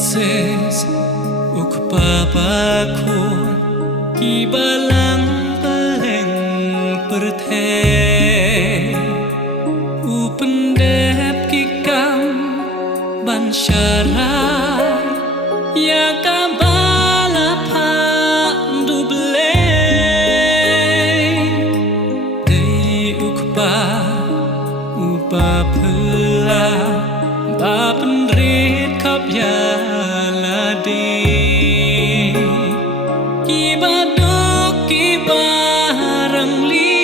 Francis uk papakun ki balang peleng perthe upendep ki kam ban syarat ya kabala pha duble dei uk pa upa phla ba penrit khap ya la di ki badok ki barang li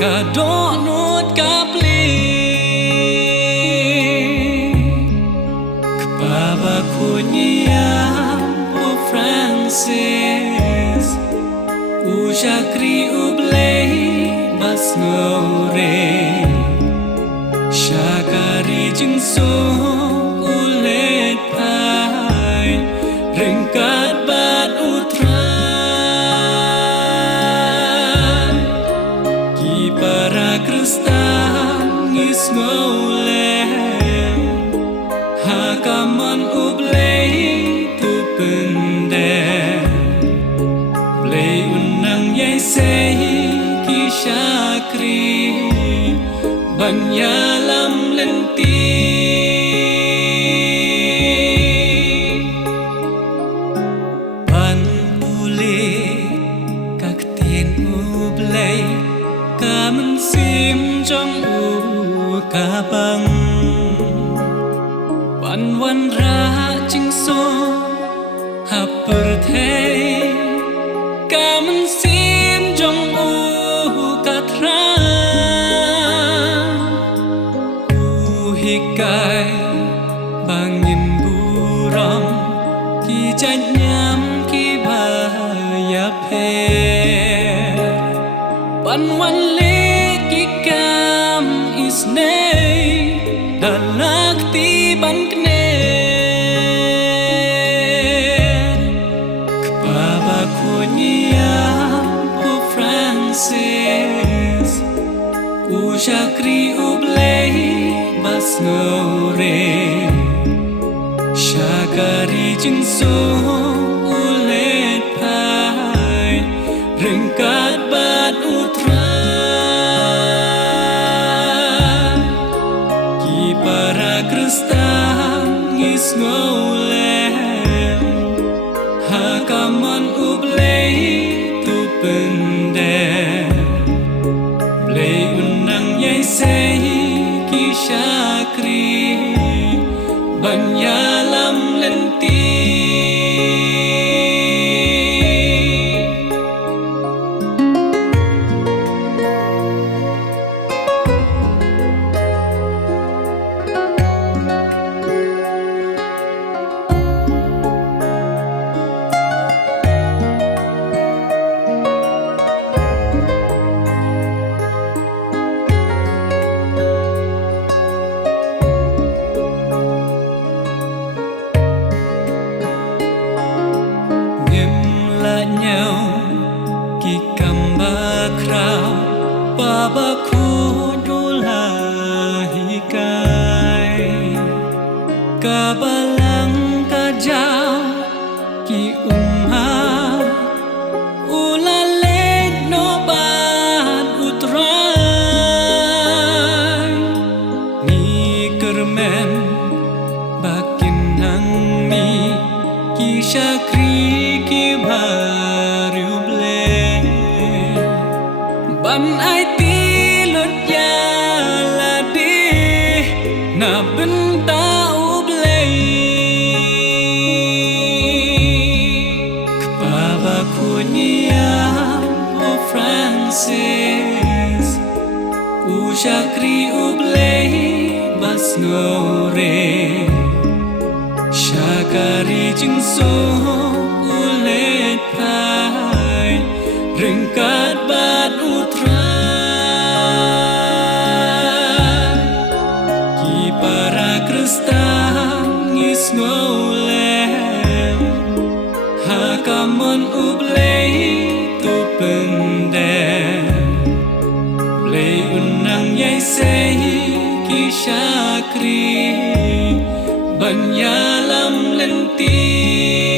ka do not ka ple baba kunya o Francis u jakri u blei bas ngore Shakari jing so ulet pai ringkat bat utrai ki para kristan ngis ngole hakaman ublei tu pende blei unang yai sei ki shakri banyalam lenti ban ule kak tien ublei kamen sim jong u kabang ban wan ra jing so haper thei kamen sim jong u katra hikai bangin buram ki janyam ki baya phe ban wan le ki kam isne dalak ti ban kne baba kunya o Francis u jakri u blei bas ngore Shakari jing so ulet pai ringkat bat utrai ki para kristan ngis ngole hakaman ublei tu pende blei unang yai sei ki shakri banyalam lenti ki kamba krau baba ku dulahi kai kabalang kajau ki ulalek no ban utrai ni kermen bakin nang mi ki shakri ki bariu ban ai ti lut ya la di na benta ublei baba kunya o Francis u jakri ublei bas ngore Shakari jing so ulet pai ringkat bat utrai ki para kristan ngis ngole hakaman ublei tu pende blei unang yai sei ki shakri menyalam lentik.